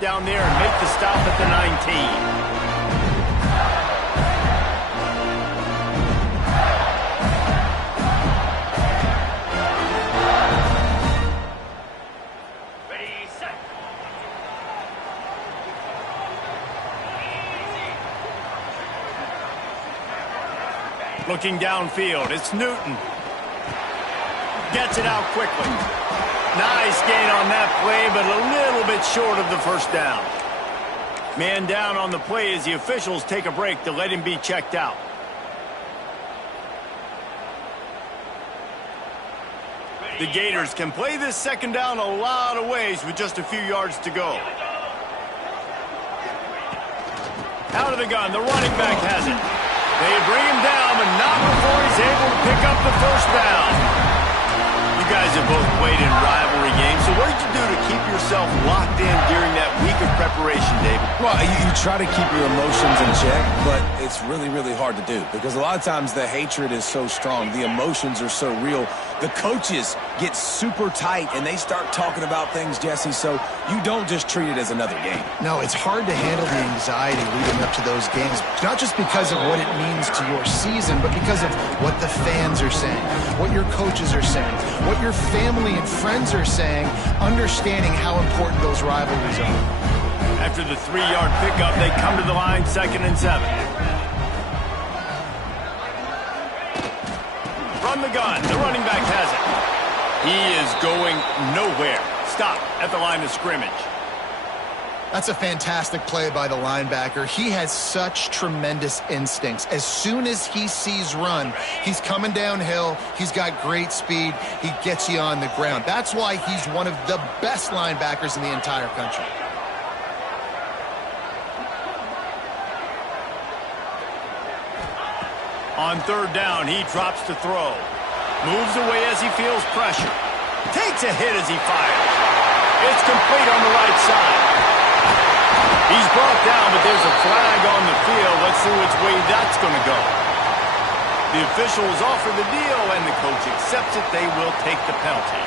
down there and make the stop at the 19. Looking downfield, it's Newton. Gets it out quickly. Nice gain on that play, but a little bit short of the first down. Man down on the play as the officials take a break to let him be checked out. The Gators can play this second down a lot of ways with just a few yards to go. Out of the gun, the running back has it. They bring him down, but not before he's able to pick up the first down. You guys have both played in rivalry games, so what did you do to keep yourself locked in during that week of preparation, David? Well, you try to keep your emotions in check, but it's really, really hard to do because a lot of times the hatred is so strong, the emotions are so real. The coaches get super tight, and they start talking about things, Jesse, so you don't just treat it as another game. No, it's hard to handle the anxiety leading up to those games, not just because of what it means to your season, but because of what the fans are saying, what your coaches are saying, what your family and friends are saying, understanding how important those rivalries are. After the 3-yard pickup, they come to the line, 2nd and 7. From the gun, the running back has it. He is going nowhere. Stop at the line of scrimmage. That's a fantastic play by the linebacker. He has such tremendous instincts. As soon as he sees run, he's coming downhill. He's got great speed. He gets you on the ground. That's why he's one of the best linebackers in the entire country. On 3rd down, he drops to throw. Moves away as he feels pressure. Takes a hit as he fires. It's complete on the right side. He's brought down, but there's a flag on the field. Let's see which way that's going to go. The officials offer the deal, and the coach accepts it. They will take the penalty.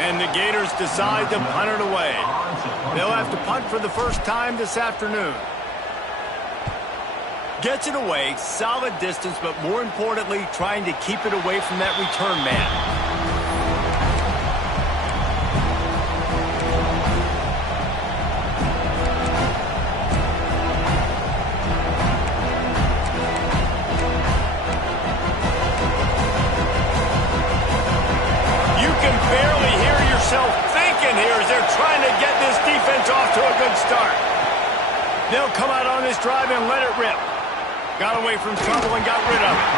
And the Gators decide to punt it away. They'll have to punt for the first time this afternoon. Gets it away, solid distance, but more importantly, trying to keep it away from that return man. You can barely hear yourself thinking here as they're trying to get this defense off to a good start. They'll come out on this drive and let it rip. Got away from trouble and got rid of it.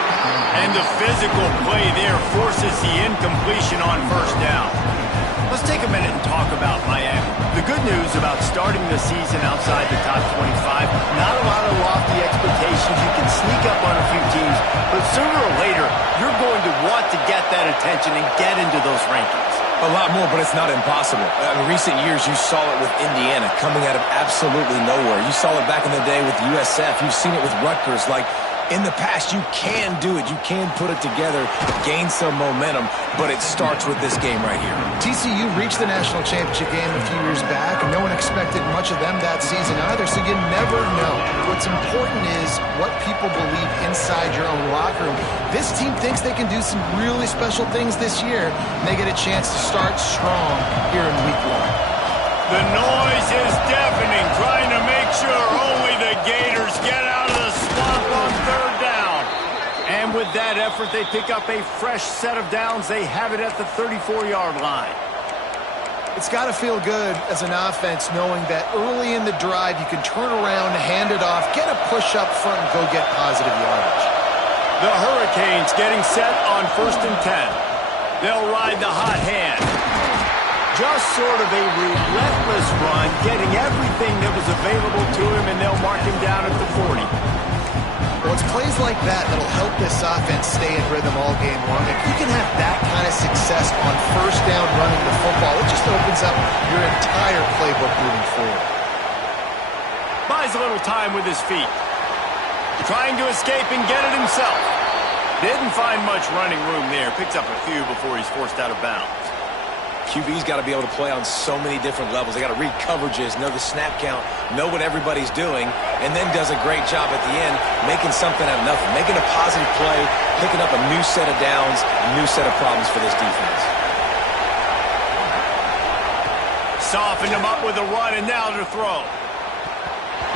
And the physical play there forces the incompletion on 1st down. Let's take a minute and talk about Miami. The good news about starting the season outside the top 25, not a lot of lofty expectations. You can sneak up on a few teams, but sooner or later, you're going to want to get that attention and get into those rankings. A lot more, but it's not impossible. In recent years, you saw it with Indiana coming out of absolutely nowhere. You saw it back in the day with USF. You've seen it with Rutgers. Like, in the past, you can do it. You can put it together, gain some momentum, but it starts with this game right here. TCU reached the national championship game a few years back, and no one expected much of them that season either, so you never know. What's important is what people believe inside your own locker room. This team thinks they can do some really special things this year, and they get a chance to start strong here in week 1. The noise is deafening, trying to make sure only the Gators get out of the swamp on 3rd down. And with that effort, they pick up a fresh set of downs. They have it at the 34-yard line. It's got to feel good as an offense knowing that early in the drive you can turn around, hand it off, get a push up front, and go get positive yardage. The Hurricanes getting set on 1st and 10. They'll ride the hot hand. Just sort of a relentless run, getting everything that was available to him, and they'll mark him down at the 40. Well, it's plays like that that'll help this offense stay in rhythm all game long. If you can have that kind of success on 1st down running the football, it just opens up your entire playbook moving forward. Buys a little time with his feet. Trying to escape and get it himself. Didn't find much running room there. Picks up a few before he's forced out of bounds. QB's got to be able to play on so many different levels. They got to read coverages, know the snap count, know what everybody's doing, and then does a great job at the end making something out of nothing, making a positive play, picking up a new set of downs, a new set of problems for this defense. Softened him up with a run, and now to throw.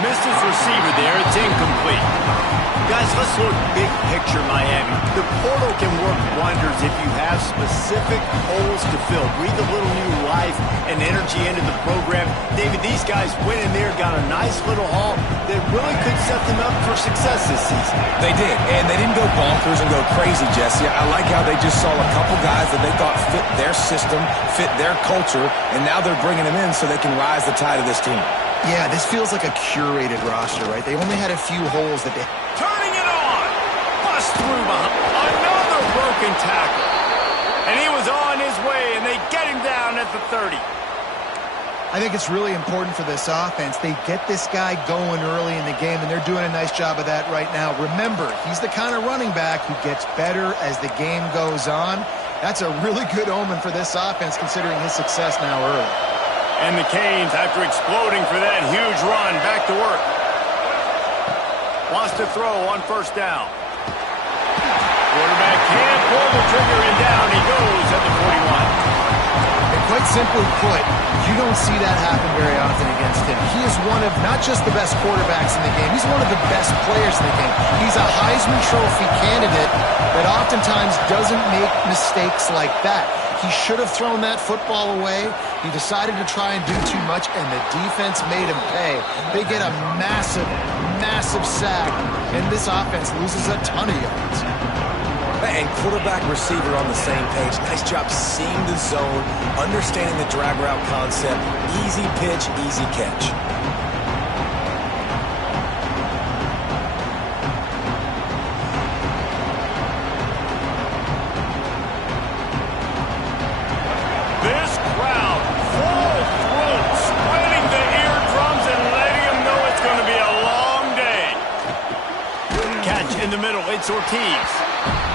Missed his receiver there. It's incomplete. Guys, let's look big picture Miami. The portal can work wonders if you have specific holes to fill. Breathe a little new life and energy into the program. David, these guys went in there, got a nice little haul that really could set them up for success this season. They did, and they didn't go bonkers and go crazy, Jesse. I like how they just saw a couple guys that they thought fit their system, fit their culture, and now they're bringing them in so they can rise the tide of this team. Yeah, this feels like a curated roster, right? They only had a few holes that they... Turning it on! Bust through behind. Another broken tackle. And he was on his way, and they get him down at the 30. I think it's really important for this offense. They get this guy going early in the game, and they're doing a nice job of that right now. Remember, he's the kind of running back who gets better as the game goes on. That's a really good omen for this offense, considering his success now early. And the Canes, after exploding for that huge run, back to work. Wants to throw on first down. Quarterback can't pull the trigger, and down he goes at the 41. And quite simply put, you don't see that happen very often against him. He is one of not just the best quarterbacks in the game, he's one of the best players in the game. He's a Heisman Trophy candidate that oftentimes doesn't make mistakes like that. He should have thrown that football away. He decided to try and do too much, and the defense made him pay. They get a massive, massive sack, and this offense loses a ton of yards. And quarterback receiver on the same page. Nice job seeing the zone, understanding the drag route concept. Easy pitch, easy catch. This crowd, full throat, spreading the eardrums and letting them know it's going to be a long day. Catch in the middle, it's Ortiz.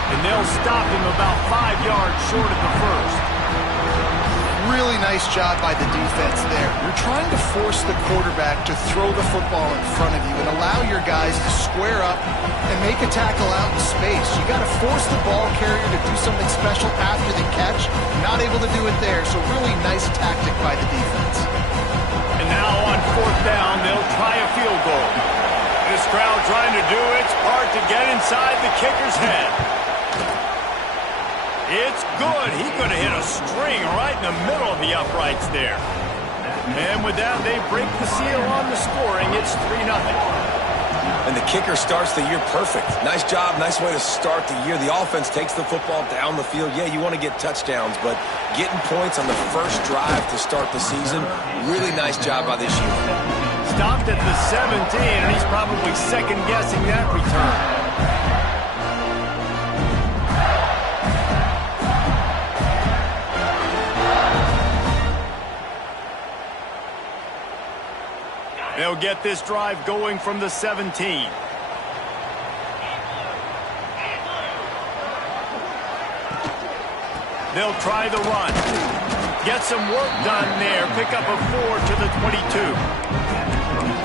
And they'll stop him about 5 yards short of the first. Really nice job by the defense there. You're trying to force the quarterback to throw the football in front of you and allow your guys to square up and make a tackle out in space. You got to force the ball carrier to do something special after the catch. Not able to do it there, so really nice tactic by the defense. And now on fourth down, they'll try a field goal. This crowd trying to do its part to get inside the kicker's head. It's good. He could have hit a string right in the middle of the uprights there. And with that, they break the seal on the scoring. It's 3-0. And the kicker starts the year perfect. Nice job, nice way to start the year. The offense takes the football down the field. Yeah, you want to get touchdowns, but getting points on the first drive to start the season, really nice job by this unit. Stopped at the 17, and he's probably second-guessing that return. They'll get this drive going from the 17. They'll try the run. Get some work done there. Pick up a 4 to the 22.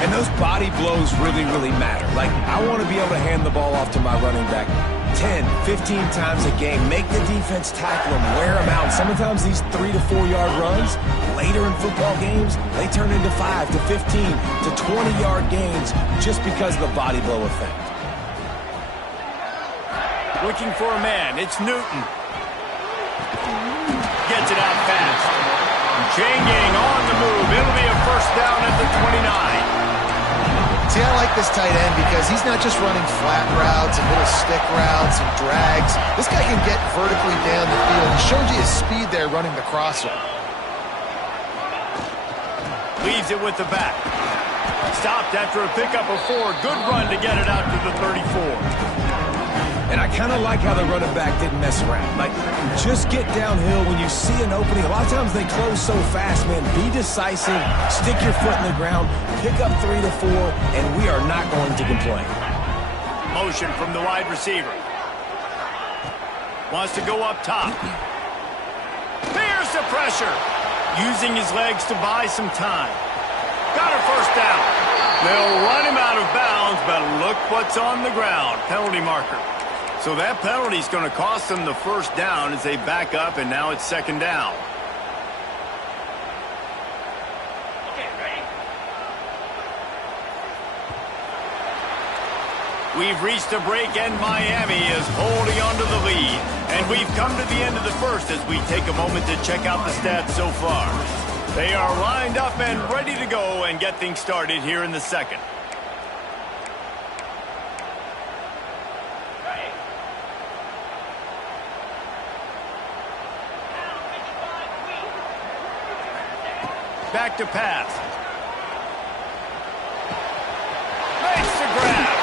And those body blows really, really matter. Like, I want to be able to hand the ball off to my running back 10, 15 times a game. Make the defense tackle them, wear them out. Sometimes these 3 to 4 yard runs, later in football games, they turn into 5 to 15 to 20 yard gains just because of the body blow effect. Looking for a man. It's Newton. Gets it out fast. Chain gang on the move. It'll be a first down at the 29. See, I like this tight end because he's not just running flat routes and little stick routes and drags. This guy can get vertically down the field. He showed you his speed there running the crosser. Leaves it with the back. Stopped after a pickup of 4. Good run to get it out to the 34. And I kind of like how the running back didn't mess around. Like, just get downhill when you see an opening. A lot of times they close so fast, man. Be decisive, stick your foot in the ground, pick up 3 to 4, and we are not going to complain. Motion from the wide receiver. Wants to go up top. Here's the pressure. Using his legs to buy some time. Got a first down. They'll run him out of bounds, but look what's on the ground. Penalty marker. So that penalty is going to cost them the first down as they back up, and now it's second down. We've reached a break, and Miami is holding on to the lead. And we've come to the end of the first as we take a moment to check out the stats so far. They are lined up and ready to go and get things started here in the second. Back to pass. Makes the grab.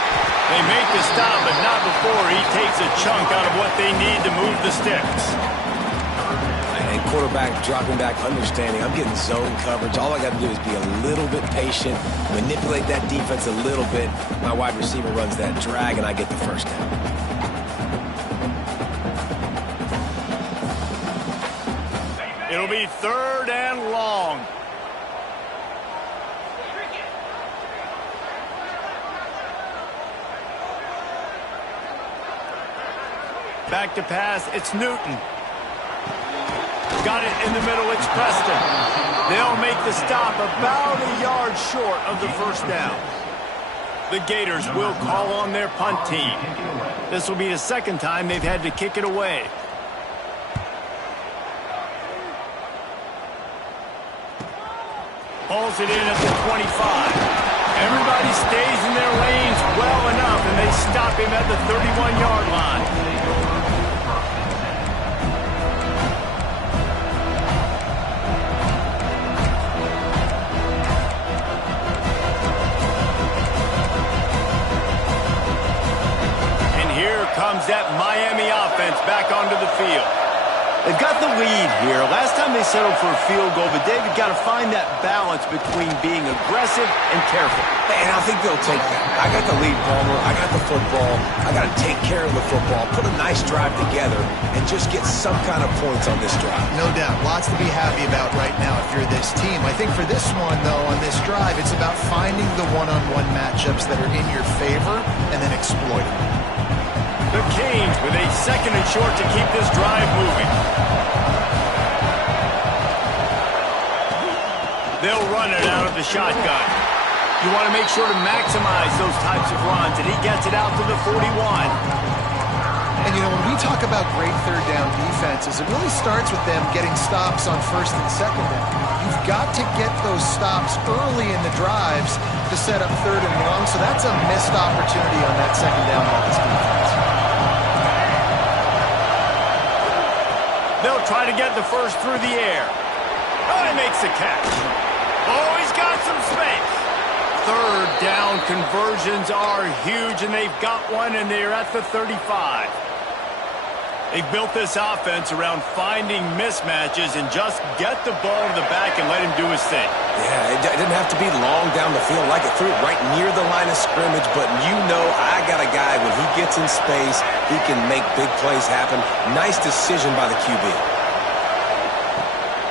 They make the stop, but not before he takes a chunk out of what they need to move the sticks. And quarterback dropping back, understanding I'm getting zone coverage. All I got to do is be a little bit patient, manipulate that defense a little bit. My wide receiver runs that drag, and I get the first down. It'll be third and long. Back to pass, it's Newton. Got it in the middle, it's Preston. They'll make the stop about a yard short of the first down. The Gators will call on their punt team. This will be the second time they've had to kick it away. Pulls it in at the 25. Everybody stays in their lanes well enough, and they stop him at the 31-yard line. Comes that Miami offense back onto the field. They've got the lead here. Last time they settled for a field goal, but David got to find that balance between being aggressive and careful. And I think they'll take that. I got the lead, Palmer. I got the football. I got to take care of the football, put a nice drive together, and just get some kind of points on this drive. No doubt. Lots to be happy about right now if you're this team. I think for this one, though, on this drive, it's about finding the one-on-one matchups that are in your favor and then exploiting them. The Canes with a second and short to keep this drive moving. They'll run it out of the shotgun. You want to make sure to maximize those types of runs, and he gets it out to the 41. And, you know, when we talk about great third down defenses, it really starts with them getting stops on first and second down. You've got to get those stops early in the drives to set up third and long, so that's a missed opportunity on that second down by this defense. They'll try to get the first through the air. Oh, he makes the catch. Oh, he's got some space. Third down conversions are huge, and they've got one, and they're at the 35. They've built this offense around finding mismatches and just get the ball to the back and let him do his thing. Yeah, it didn't have to be long down the field. Like it threw it right near the line of scrimmage, but you know I got a guy, when he gets in space, he can make big plays happen. Nice decision by the QB.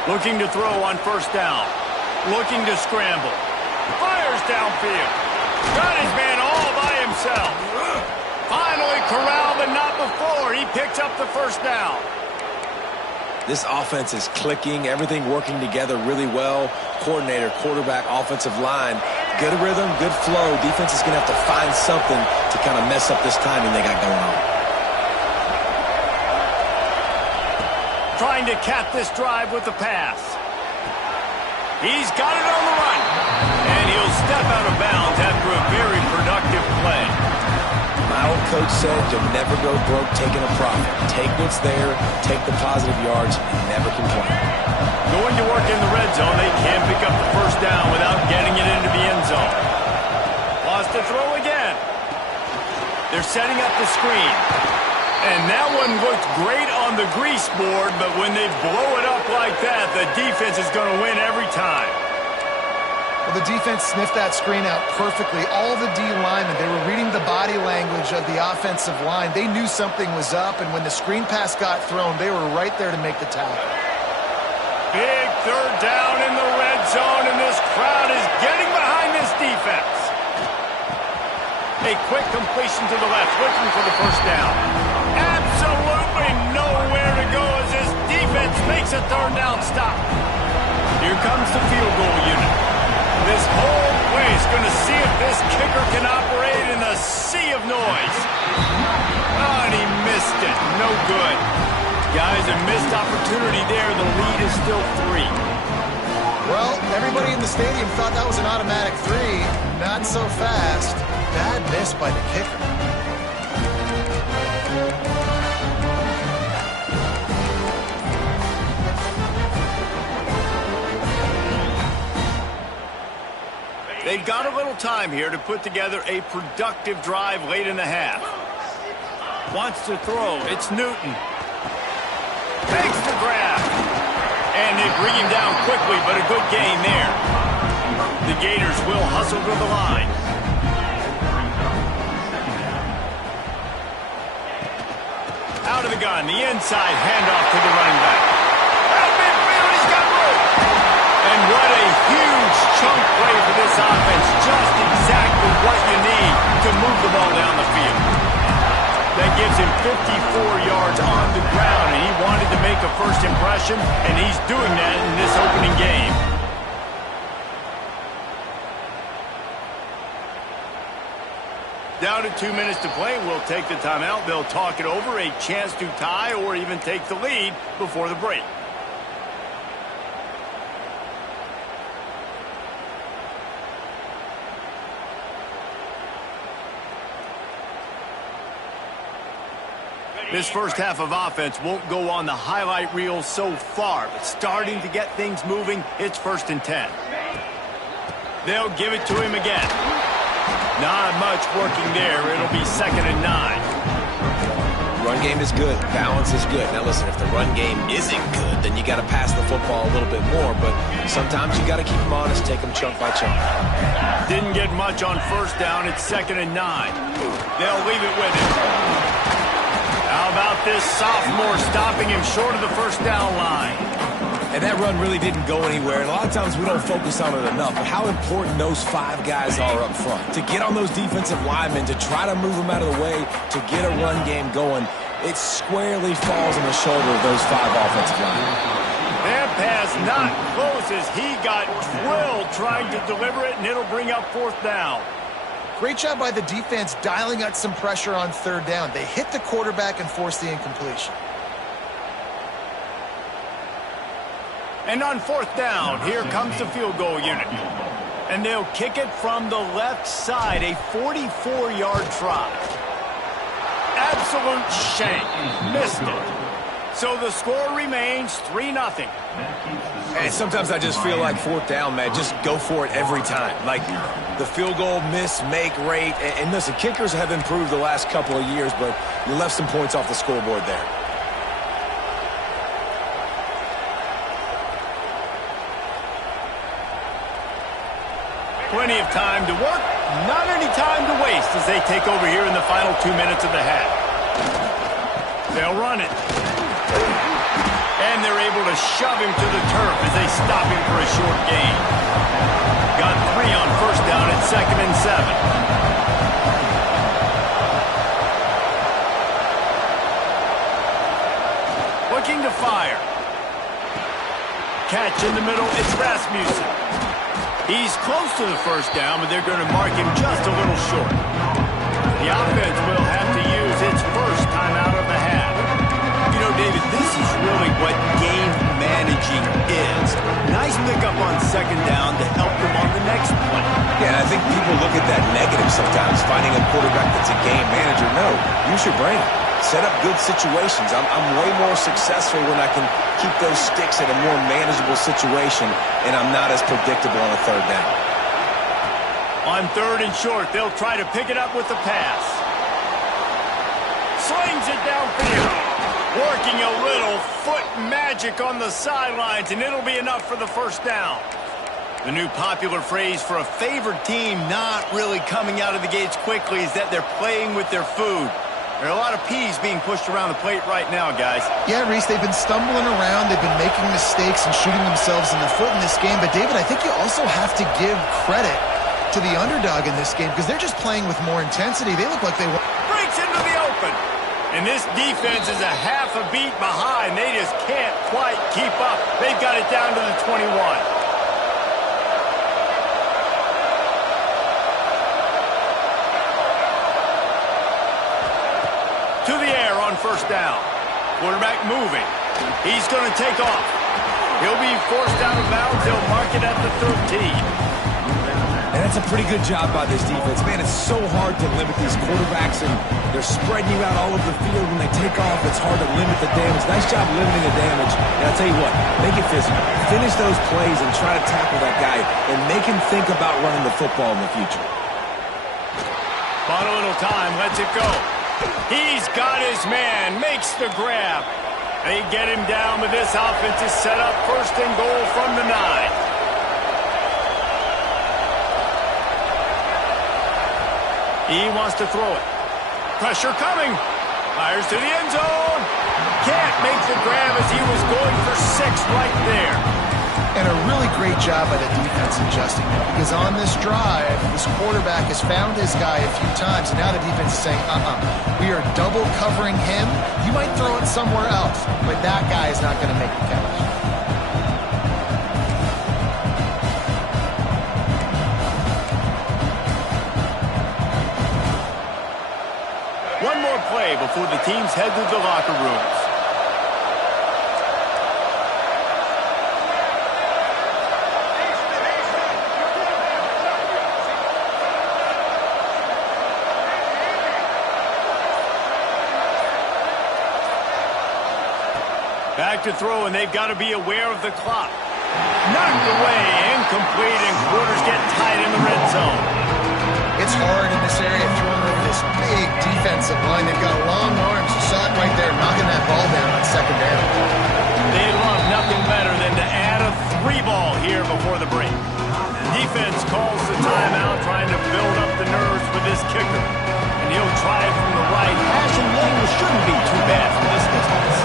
Looking to throw on first down. Looking to scramble. Fires downfield. Got his man all by himself. Finally corralled, but not before. He picks up the first down. This offense is clicking, everything working together really well. Coordinator, quarterback, offensive line, good rhythm, good flow. Defense is going to have to find something to kind of mess up this timing they got going on. Trying to cap this drive with the pass. He's got it on the run. And he'll step out of bounds after a very productive play. My old coach said you'll never go broke taking a profit. Take what's there, take the positive yards, and never complain. Going to work in the red zone, they can't pick up the first down without getting it into the end zone. Lost to throw again. They're setting up the screen. And that one looked great on the grease board, but when they blow it up like that, the defense is going to win every time. Well, the defense sniffed that screen out perfectly. All the D linemen, they were reading the body language of the offensive line. They knew something was up, and when the screen pass got thrown, they were right there to make the tackle. quick completion to the left, looking for the first down. Absolutely nowhere to go as this defense makes a third down stop. Here comes the field goal unit. This whole place going to see if this kicker can operate in a sea of noise. Oh, and he missed it. No good. Guys, a missed opportunity there. The lead is still 3. Well, everybody in the stadium thought that was an automatic 3. Not so fast. Bad miss by the kicker. They've got a little time here to put together a productive drive late in the half. Wants to throw. It's Newton. Takes the grab. And they bring him down quickly, but a good gain there. The Gators will hustle to the line. Out of the gun, the inside handoff to the running back. Out midfield, he's got room. And what a huge chunk play for this offense. Just exactly what you need to move the ball down the field. That gives him 54 yards on the ground, and he wanted to make a first impression, and he's doing that in this opening game. Down to 2 minutes to play. We'll take the timeout. They'll talk it over, a chance to tie or even take the lead before the break. This first half of offense won't go on the highlight reel so far, but starting to get things moving, it's 1st and 10. They'll give it to him again. Not much working there. It'll be 2nd and 9. Run game is good. Balance is good. Now listen, if the run game isn't good, then you got to pass the football a little bit more, but sometimes you got to keep them honest, take them chunk by chunk. Didn't get much on 1st down. It's 2nd and 9. They'll leave it with him. How about this sophomore stopping him short of the 1st down line? And that run really didn't go anywhere. And a lot of times we don't focus on it enough. But how important those 5 guys are up front. To get on those defensive linemen, to try to move them out of the way, to get a run game going, it squarely falls on the shoulder of those 5 offensive linemen. That pass not close as he got drilled trying to deliver it, and it'll bring up 4th down. Great job by the defense dialing out some pressure on 3rd down. They hit the quarterback and forced the incompletion. And on 4th down, here comes the field goal unit. And they'll kick it from the left side, a 44-yard try. Absolute shank. Missed it. So the score remains 3-0. And sometimes I just feel like 4th down, man, just go for it every time. Like the field goal miss-make rate. And listen, kickers have improved the last couple of years, but you left some points off the scoreboard there. Plenty of time to work, not any time to waste as they take over here in the final 2 minutes of the half. They'll run it. And they're able to shove him to the turf as they stop him for a short gain. Got 3 on 1st down at 2nd and 7. Looking to fire. Catch in the middle, it's Rasmussen. He's close to the 1st down, but they're going to mark him just a little short. The offense will have to use its first timeout of the half. You know, David, this is really what game managing is. Nice pickup on 2nd down to help them on the next play. Yeah, and I think people look at that negative sometimes, finding a quarterback that's a game manager. No, use your brain. Set up good situations. I'm way more successful when I can keep those sticks at a more manageable situation, and I'm not as predictable on a 3rd down. On 3rd and short, they'll try to pick it up with the pass. Slings it downfield. Working a little foot magic on the sidelines, and it'll be enough for the 1st down. The new popular phrase for a favored team not really coming out of the gates quickly is that they're playing with their food. There are a lot of peas being pushed around the plate right now, guys. Yeah, Reese, they've been stumbling around. They've been making mistakes and shooting themselves in the foot in this game. But, David, I think you also have to give credit to the underdog in this game because they're just playing with more intensity. They look like they want. Breaks into the open. And this defense is a half a beat behind. They just can't quite keep up. They've got it down to the 21. To the air on first down. Quarterback moving. He's going to take off. He'll be forced out of bounds. They'll mark it at the 13. And that's a pretty good job by this defense. Man, it's so hard to limit these quarterbacks, and they're spreading you out all over the field. When they take off, it's hard to limit the damage. Nice job limiting the damage. And I'll tell you what, make it physical. Finish those plays and try to tackle that guy and make him think about running the football in the future. Bought a little time, lets it go. He's got his man, makes the grab. They get him down, but this offense is set up first and goal from the 9. He wants to throw it. Pressure coming. Fires to the end zone. Can't make the grab as he was going for 6 right there. And a really great job by the defense adjusting it, because on this drive, this quarterback has found his guy a few times, and now the defense is saying, we are double covering him. You might throw it somewhere else, but that guy is not going to make the catch. One more play before the teams head to the locker rooms. Back to throw, and they've got to be aware of the clock. Knocked away, incomplete, and quarters get tight in the red zone. It's hard in this area throwing over this big defensive line. They've got long arms. You saw it right there, knocking that ball down on second down. They love nothing better than to add a 3-ball here before the break. Defense calls the timeout, trying to build up the nerves with this kicker. And he'll try it from the right. Hash and lane shouldn't be too bad from this distance.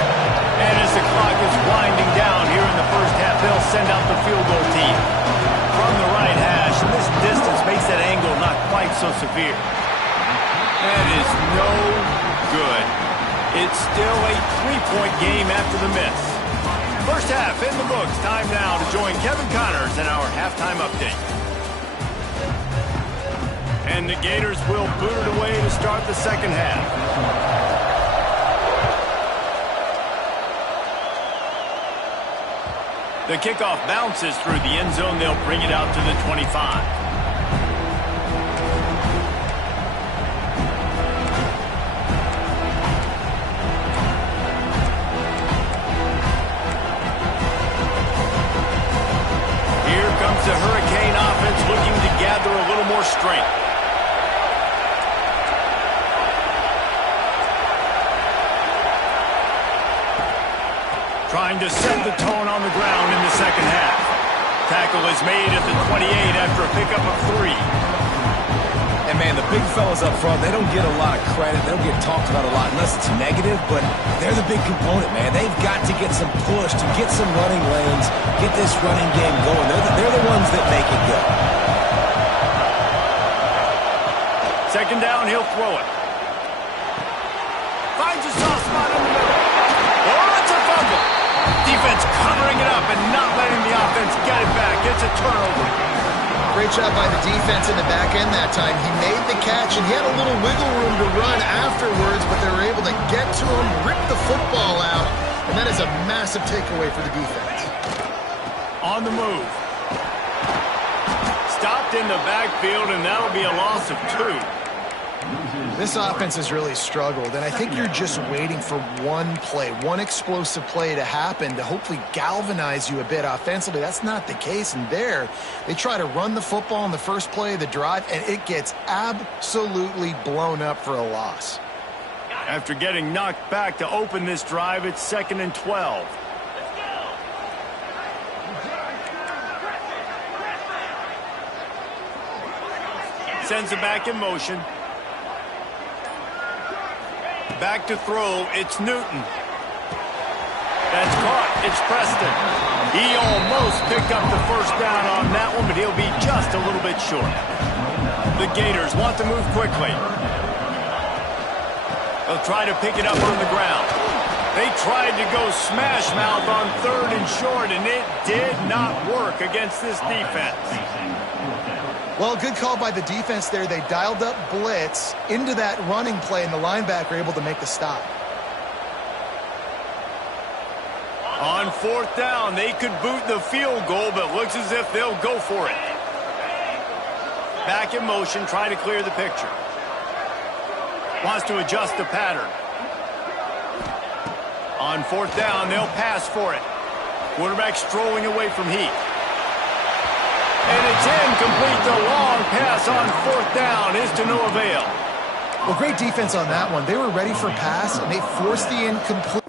And as the clock is winding down here in the first half, they'll send out the field goal team. From the right hash, and this distance makes that angle not quite so severe. That is no good. It's still a 3-point game after the miss. First half in the books. Time now to join Kevin Connors in our halftime update. And the Gators will boot it away to start the second half. The kickoff bounces through the end zone. They'll bring it out to the 25. Here comes the Hurricane offense looking to gather a little more strength. Trying to set the tone on the ground in the second half. Tackle is made at the 28 after a pickup of 3. And, man, the big fellas up front, they don't get a lot of credit. They don't get talked about a lot unless it's negative, but they're the big component, man. They've got to get some push, to get some running lanes, get this running game going. They're the ones that make it go. Second down, he'll throw it. Finds a soft spot in the middle. Oh, it's a fumble. Defense covering it up and not letting the offense get it back. It's a turnover. Great job by the defense in the back end that time. He made the catch, and he had a little wiggle room to run afterwards, but they were able to get to him, rip the football out, and that is a massive takeaway for the defense. On the move. Stopped in the backfield, and that'll be a loss of 2. This offense has really struggled, and I think you're just waiting for one play, one explosive play to happen to hopefully galvanize you a bit offensively. That's not the case, and there they try to run the football in the first play of the drive, and it gets absolutely blown up for a loss. After getting knocked back to open this drive, it's 2nd and 12. Sends it back in motion. Back to throw, it's Newton. That's caught, it's Preston. He almost picked up the first down on that one, but he'll be just just a little bit short. The Gators want to move quickly. They'll try to pick it up on the ground. They tried to go smash mouth on 3rd and short, and it did not work against this defense. Well, good call by the defense there. They dialed up blitz into that running play, and the linebacker able to make the stop. On 4th down, they could boot the field goal, but looks as if they'll go for it. Back in motion, trying to clear the picture. Wants to adjust the pattern. On 4th down, they'll pass for it. Quarterback strolling away from Heath. And it's incomplete. The long pass on 4th down is to no avail. Well, great defense on that one. They were ready for pass, and they forced the incomplete.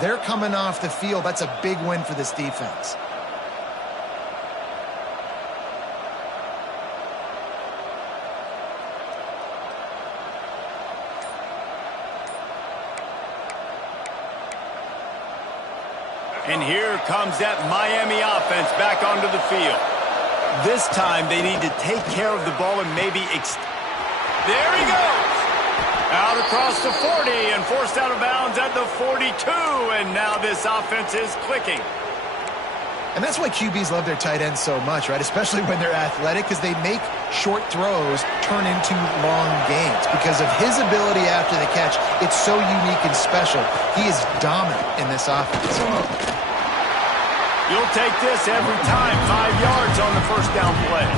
They're coming off the field. That's a big win for this defense. And here comes that Miami offense back onto the field. This time they need to take care of the ball and maybe there he goes! Out across the 40 and forced out of bounds at the 42. And now this offense is clicking. And that's why QBs love their tight ends so much, right? Especially when they're athletic, because they make short throws turn into long gains. Because of his ability after the catch, it's so unique and special. He is dominant in this offense. You'll take this every time. 5 yards on the first down play.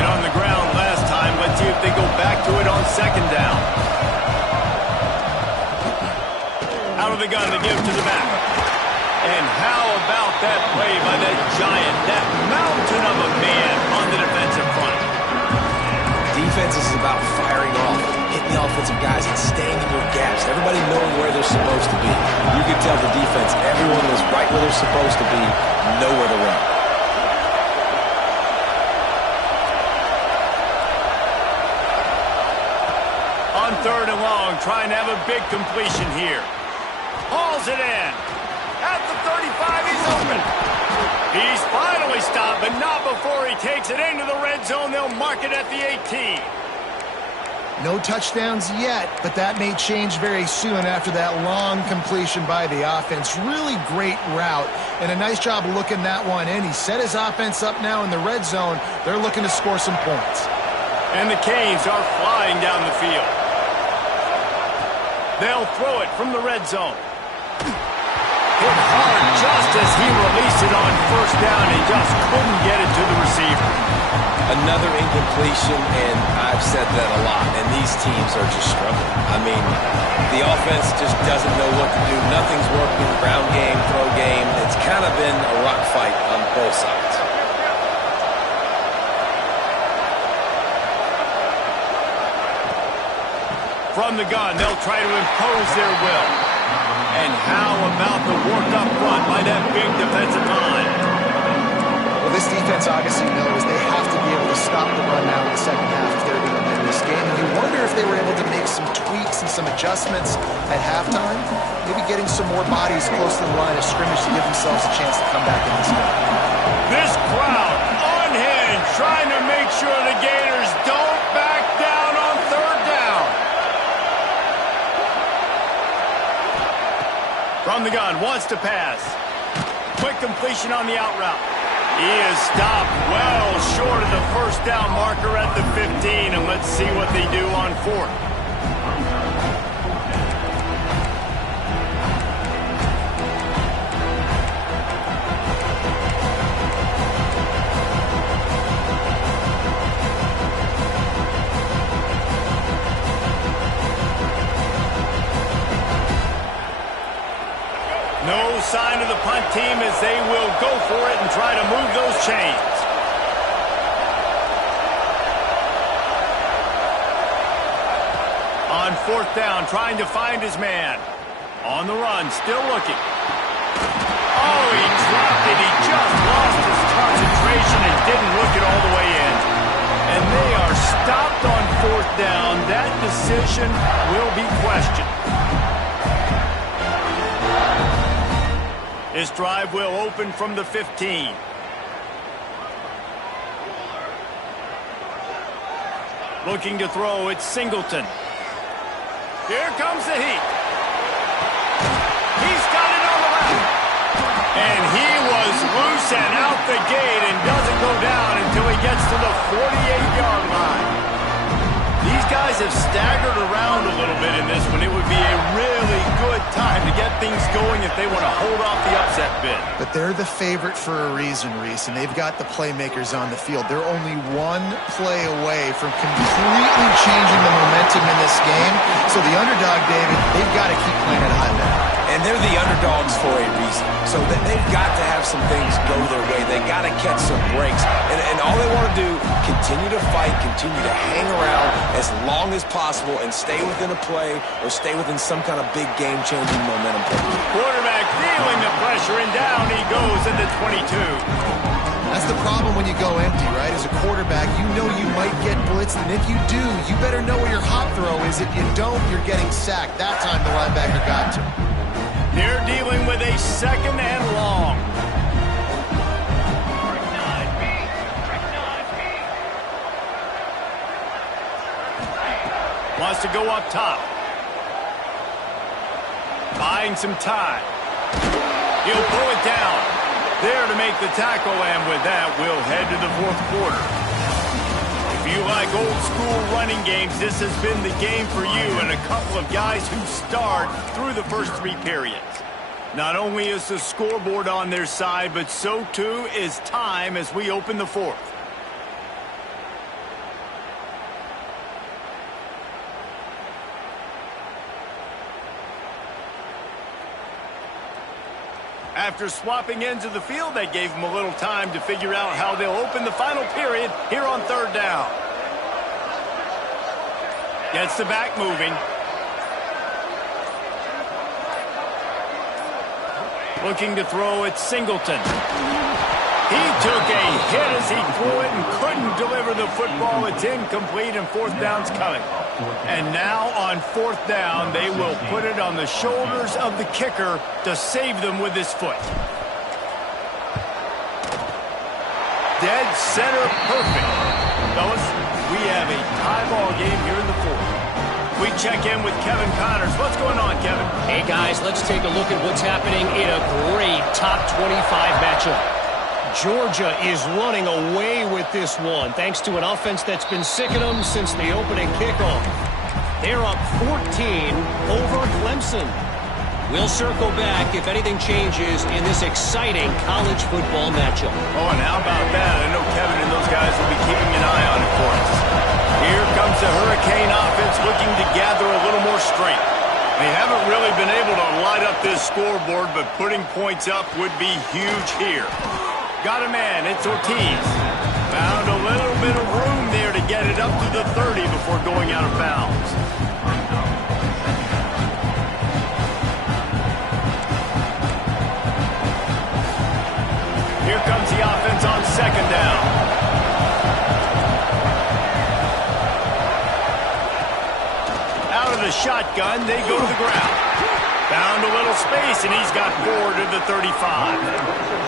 On the ground last time. Let's see if they go back to it on 2nd down. Out of the gun to give to the back. And how about that play by that giant, that mountain of a man on the defensive front? Defense is about firing off, hitting the offensive guys, and staying in your gaps. Everybody knowing where they're supposed to be. You can tell the defense, everyone was right where they're supposed to be, nowhere to run. On 3rd and long, trying to have a big completion here. Hauls it in. At the 35, he's open. He's finally stopped, but not before he takes it into the red zone. They'll mark it at the 18. No touchdowns yet, but that may change very soon after that long completion by the offense. Really great route, and a nice job looking that one in. He set his offense up now in the red zone. They're looking to score some points. And the Canes are flying down the field. They'll throw it from the red zone. Hit hard just as he released it on 1st down. He just couldn't get it to the receiver. Another incompletion, and I've said that a lot, and these teams are just struggling. I mean, the offense just doesn't know what to do. Nothing's working. Ground game, throw game. It's kind of been a rock fight on both sides. From the gun, they'll try to impose their will. And how about the work up front by that big defensive line? Well, this defense obviously knows they have to be able to stop the run now in the second half if they're going to win this game. And you wonder if they were able to make some tweaks and some adjustments at halftime, maybe getting some more bodies close to the line of scrimmage to give themselves a chance to come back in this game. This crowd unhinged, trying to make sure the Gators don't back down on 3rd down. From the gun, wants to pass. Quick completion on the out route. He is stopped well short of the 1st down marker at the 15, and let's see what they do on 4th. No sign of the punt team as they will go for it and try to move those chains. On fourth down, trying to find his man. On the run, still looking. Oh, he dropped it. He just lost his concentration and didn't look it all the way in. And they are stopped on fourth down. That decision will be questioned. This drive will open from the 15. Looking to throw, it's Singleton. Here comes the heat. He's got it on the left. And he was loose and out the gate and doesn't go down until he gets to the 48-yard line. These guys have staggered around a little bit in this one. It would be a really good time to get things going if they want to hold off the upset bid. But they're the favorite for a reason, Reese, and they've got the playmakers on the field. They're only one play away from completely changing the momentum in this game. So the underdog, David, they've got to keep playing at a high level. And they're the underdogs for a reason. So they've got to have some things go their way. They got to catch some breaks. And all they want to do, continue to fight, continue to hang around as long as possible and stay within a play or stay within some kind of big game-changing momentum play. Quarterback feeling the pressure, and down he goes at the 22. That's the problem when you go empty, right? As a quarterback, you know you might get blitzed, and if you do, you better know where your hot throw is. If you don't, you're getting sacked. That time the linebacker got to him. They're dealing with a second and long. Wants to go up top. Buying some time. He'll pull it down. There to make the tackle, and with that, we'll head to the fourth quarter. If you like old school running games, this has been the game for you and a couple of guys who start through the first three periods. Not only is the scoreboard on their side, but so too is time as we open the fourth. After swapping ends of the field, that gave them a little time to figure out how they'll open the final period here on third down. Gets the back moving. Looking to throw at Singleton. He took a hit as he threw it and couldn't deliver the football. It's incomplete and fourth down's coming. And now on fourth down, they will put it on the shoulders of the kicker to save them with his foot. Dead center perfect. Fellas, we have a tie ball game here in the fourth. We check in with Kevin Connors. What's going on, Kevin? Hey, guys, let's take a look at what's happening in a great top 25 matchup. Georgia is running away with this one, thanks to an offense that's been sicking them since the opening kickoff. They're up 14 over Clemson. We'll circle back if anything changes in this exciting college football matchup. Oh, and how about that? I know Kevin and those guys will be keeping an eye on it for us. Here comes the Hurricane offense looking to gather a little more strength. They haven't really been able to light up this scoreboard, but putting points up would be huge here. Got a man, it's Ortiz. Found a little bit of room there to get it up to the 30 before going out of bounds. Here comes the offense on second down. Out of the shotgun, they go to the ground. Found a little space, and he's got 4 to the 35.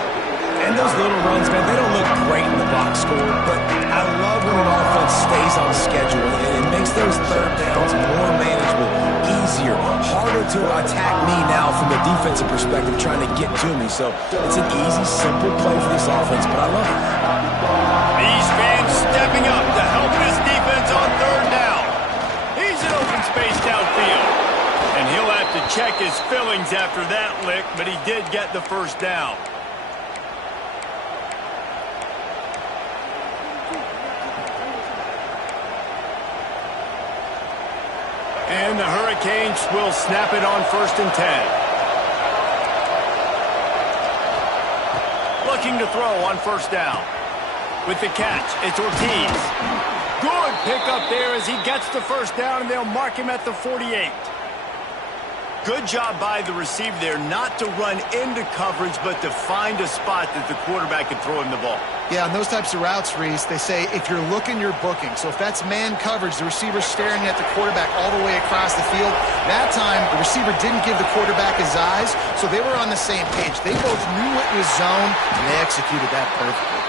And those little runs, man, they don't look great in the box score, but I love when an offense stays on schedule, and it makes those third downs more manageable, easier, harder to attack me now from the defensive perspective, trying to get to me. So it's an easy, simple play for this offense, but I love it. These fans stepping up to help this defense on third down. He's in open space downfield, and he'll have to check his fillings after that lick, but he did get the first down. And the Hurricanes will snap it on 1st and 10. looking to throw on first down. With the catch, it's Ortiz. Good pickup there as he gets the first down, and they'll mark him at the 48. Good job by the receiver there not to run into coverage, but to find a spot that the quarterback can throw him the ball. Yeah, on those types of routes, Reese, they say if you're looking, you're booking. So if that's man coverage, the receiver's staring at the quarterback all the way across the field. That time, the receiver didn't give the quarterback his eyes, so they were on the same page. They both knew it was zone, and they executed that perfectly.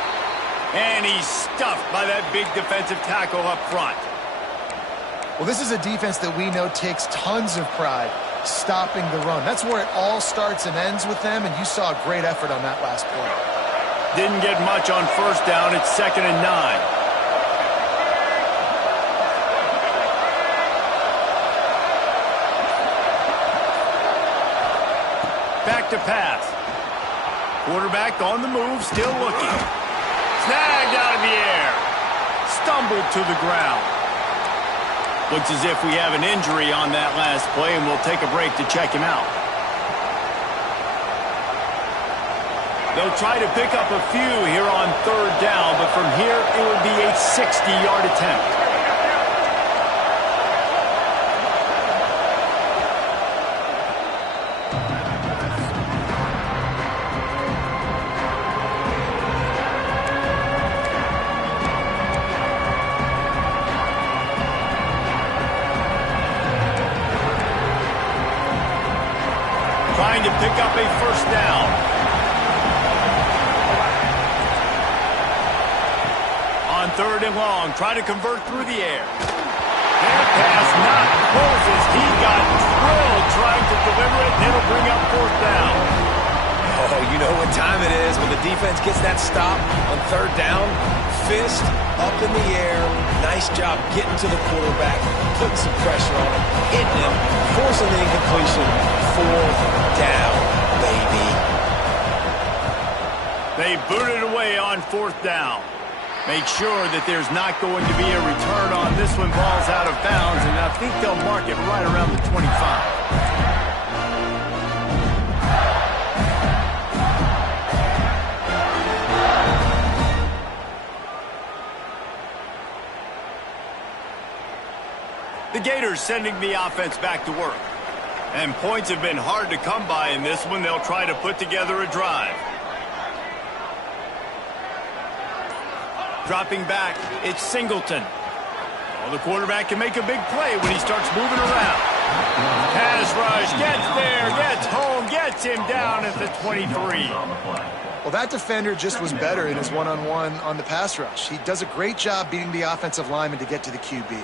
And he's stuffed by that big defensive tackle up front. Well, this is a defense that we know takes tons of pride stopping the run. That's where it all starts and ends with them, and you saw a great effort on that last play. Didn't get much on first down. It's 2nd and 9. Back to pass. Quarterback on the move, still looking. Snagged out of the air. Stumbled to the ground. Looks as if we have an injury on that last play, and we'll take a break to check him out. They'll try to pick up a few here on third down, but from here it will be a 60-yard attempt. Trying to pick up a first down. On 3rd and long, try to convert through the air. Their pass not Moses. He got drilled trying to deliver it, and it'll bring up 4th down. Oh, you know what time it is when the defense gets that stop on 3rd down. Fist up in the air. Nice job getting to the quarterback, putting some pressure on him, hitting him, forcing the incompletion. 4th down, baby. They booted away on 4th down. Make sure that there's not going to be a return on this one. Ball's out of bounds, and I think they'll mark it right around the 25. The Gators sending the offense back to work. And points have been hard to come by in this one. They'll try to put together a drive. Dropping back, it's Singleton. Well, the quarterback can make a big play when he starts moving around. Pass rush, gets there, gets home, gets him down at the 23. Well, that defender just was better in his one-on-one on the pass rush. He does a great job beating the offensive lineman to get to the QB.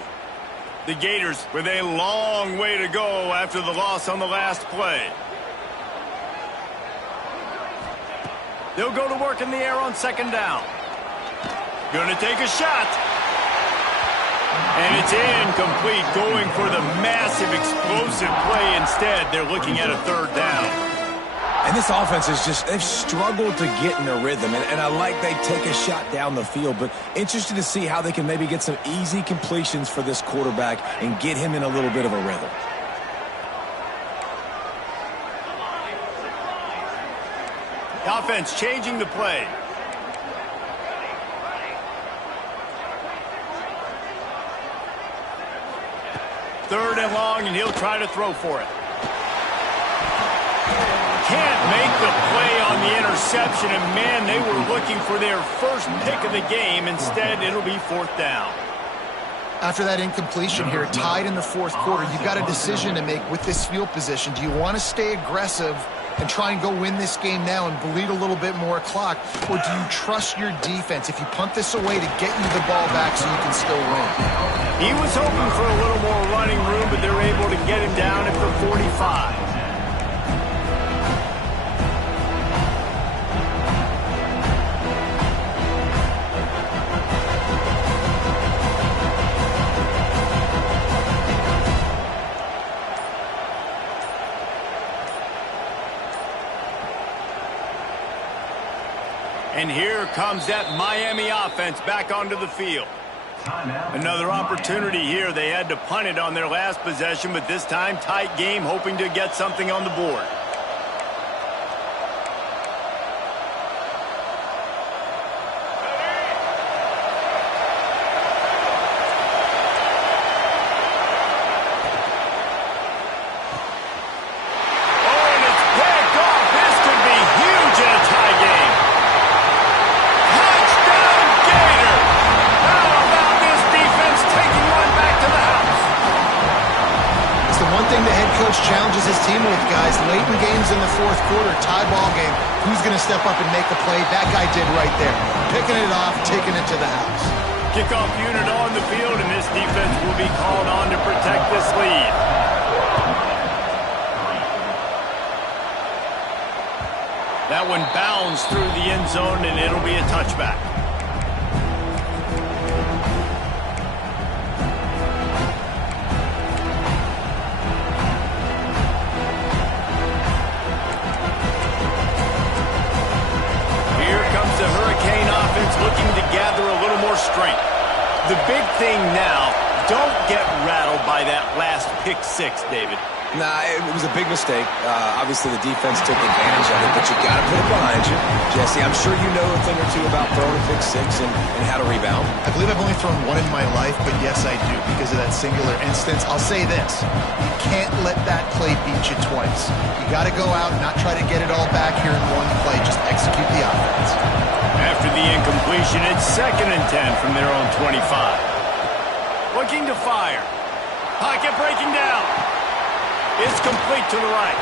The Gators with a long way to go after the loss on the last play. They'll go to work in the air on 2nd down. Gonna take a shot. And it's incomplete, going for the massive explosive play instead. They're looking at a 3rd down. And this offense is just, they've struggled to get in a rhythm. And I like they take a shot down the field, but interested to see how they can maybe get some easy completions for this quarterback and get him in a little bit of a rhythm. The offense changing the play. Third and long, and he'll try to throw for it. Can't make the play on the interception, and man, they were looking for their first pick of the game. Instead, it'll be 4th down. After that incompletion here, tied in the 4th quarter, you've got a decision to make with this field position. Do you want to stay aggressive and try and go win this game now and bleed a little bit more clock, or do you trust your defense if you punt this away to get you the ball back so you can still win? He was hoping for a little more running room, but they're able to get him down at the 45. And here comes that Miami offense back onto the field. Another opportunity here. They had to punt it on their last possession, but this time tight game, hoping to get something on the board. team with, guys. Late in games in the fourth quarter, tie ball game. Who's going to step up and make a play? That guy did right there. Picking it off, taking it to the house. Kickoff unit on the field, and this defense will be called on to protect this lead. That one bounds through the end zone, and it'll be a touchback. Here comes the Hurricane offense looking to gather a little more strength. The big thing now, don't get rattled by that last pick six, David. Nah, it was a big mistake. Obviously, the defense took advantage of it, but you got to put it behind you. Jesse, I'm sure you know a thing or two about throwing a pick six and how to rebound. I believe I've only thrown one in my life, but yes, I do, because of that singular instance. I'll say this. You can't let that play beat you twice. You got to go out and not try to get it all back here in one play. Just execute the offense. After the incompletion, it's 2nd and 10 from their own 25. Looking to fire. Pocket breaking down. It's complete to the right.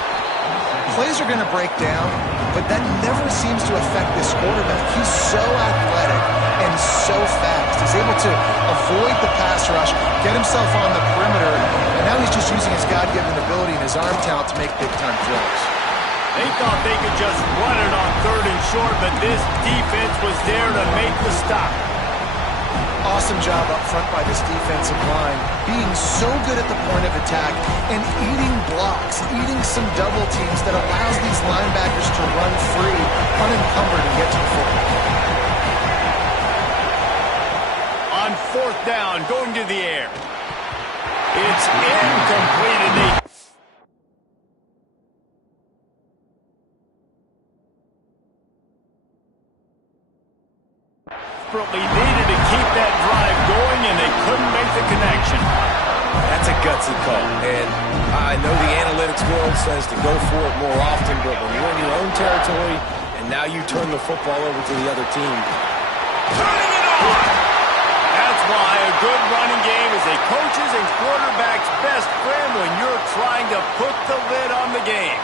Plays are going to break down, but that never seems to affect this quarterback. He's so athletic and so fast. He's able to avoid the pass rush, get himself on the perimeter, and now he's just using his God-given ability and his arm talent to make big-time throws. They thought they could just run it on 3rd and short, but this defense was there to make the stop. Awesome job up front by this defensive line, being so good at the point of attack and eating blocks, eating some double teams that allows these linebackers to run free, unencumbered, and get to the football. On 4th down, going to the air. It's incomplete, and they desperately needed to keep that drive going, and they couldn't make the connection. That's a gutsy call, and I know the analytics world says to go for it more often, but when you're in your own territory and now you turn the football over to the other team. Turning it on! That's why a good running game is a coach's and quarterback's best friend when you're trying to put the lid on the game.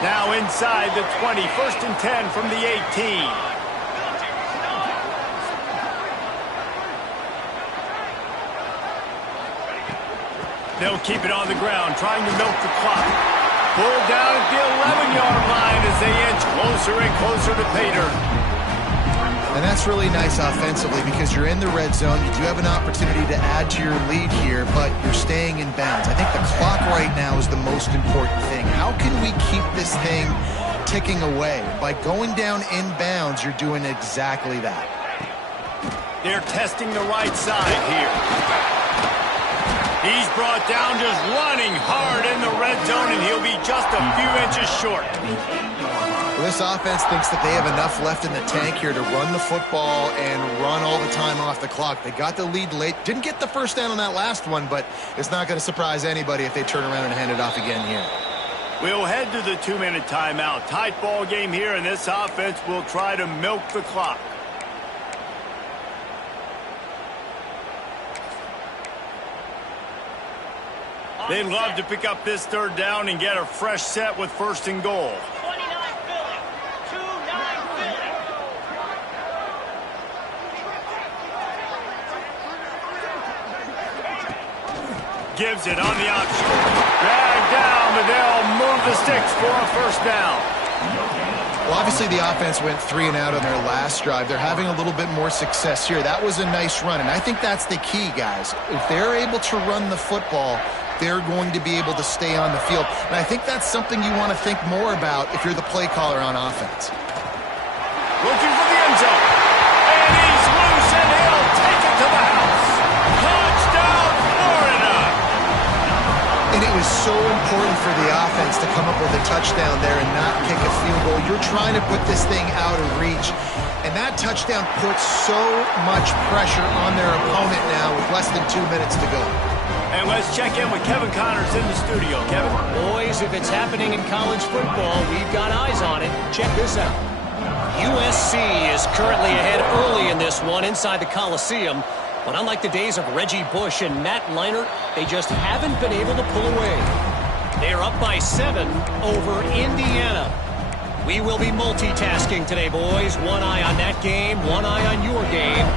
Now inside the 20, 1st and 10 from the 18. They'll keep it on the ground, trying to milk the clock. Pulled down at the 11-yard line as they inch closer and closer to pay dirt. And that's really nice offensively because you're in the red zone. You do have an opportunity to add to your lead here, but you're staying in bounds. I think the clock right now is the most important thing. How can we keep this thing ticking away? By going down in bounds, you're doing exactly that. They're testing the right side here. He's brought down just running hard in the red zone, and he'll be just a few inches short. Well, this offense thinks that they have enough left in the tank here to run the football and run all the time off the clock. They got the lead late. Didn't get the first down on that last one, but it's not going to surprise anybody if they turn around and hand it off again here. We'll head to the 2-minute timeout. Tight ball game here, and this offense will try to milk the clock. They'd love to pick up this 3rd down and get a fresh set with 1st and goal. 29 Philly. 2-9 Philly. Gives it on the option. Dragged down, but they'll move the sticks for a 1st down. Well, obviously the offense went 3 and out on their last drive. They're having a little bit more success here. That was a nice run, and I think that's the key, guys. If they're able to run the football, they're going to be able to stay on the field. And I think that's something you want to think more about if you're the play caller on offense. Looking for the end zone. And he's loose, and he'll take it to the house. Touchdown, Florida! And it was so important for the offense to come up with a touchdown there and not kick a field goal. You're trying to put this thing out of reach. And that touchdown puts so much pressure on their opponent now with less than 2 minutes to go. And let's check in with Kevin Connors in the studio. Kevin? Boys, if it's happening in college football, we've got eyes on it. Check this out. USC is currently ahead early in this one inside the Coliseum. But unlike the days of Reggie Bush and Matt Leinart, they just haven't been able to pull away. They are up by 7 over Indiana. We will be multitasking today, boys. One eye on that game, one eye on your game.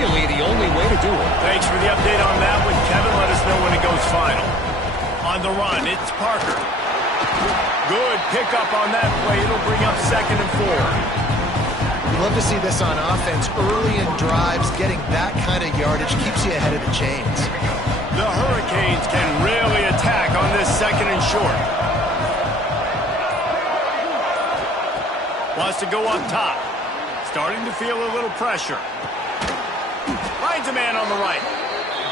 Really the only way to do it. Thanks for the update on that one, Kevin. Let us know when it goes final. On the run, it's Parker. Good pickup on that play. It'll bring up 2nd and 4. You love to see this on offense. Early in drives, getting that kind of yardage keeps you ahead of the chains. The Hurricanes can really attack on this 2nd and short. Wants to go up top. Starting to feel a little pressure. Finds a man on the right.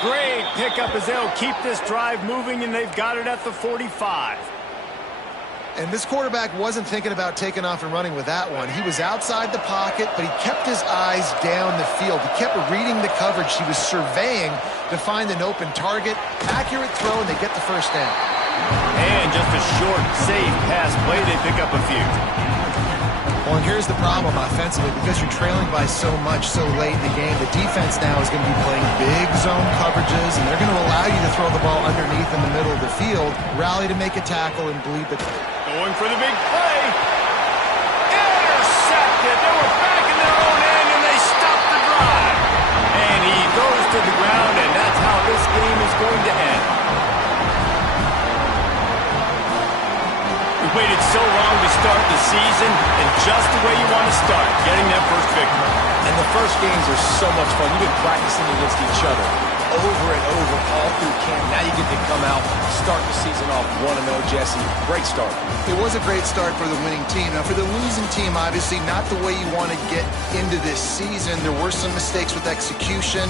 Great pickup as they'll keep this drive moving, and they've got it at the 45. And this quarterback wasn't thinking about taking off and running with that one. He was outside the pocket, but he kept his eyes down the field. He kept reading the coverage. He was surveying to find an open target. Accurate throw, and they get the first down. And just a short, safe pass play. They pick up a few. Well, and here's the problem offensively. Because you're trailing by so much so late in the game, the defense now is going to be playing big zone coverages, and they're going to allow you to throw the ball underneath in the middle of the field, rally to make a tackle, and bleed the... Going for the big play. Intercepted. They were back in their own end, and they stopped the drive. And he goes to the ground, and that's how this game is going to end. We waited so long to start the season, and just the way you want to start, getting that first victory. And the first games are so much fun. You've been practicing against each other over and over all through camp. Now you get to come out, start the season off 1-0, Jesse. Great start. It was a great start for the winning team. Now, for the losing team, obviously not the way you want to get into this season. There were some mistakes with execution.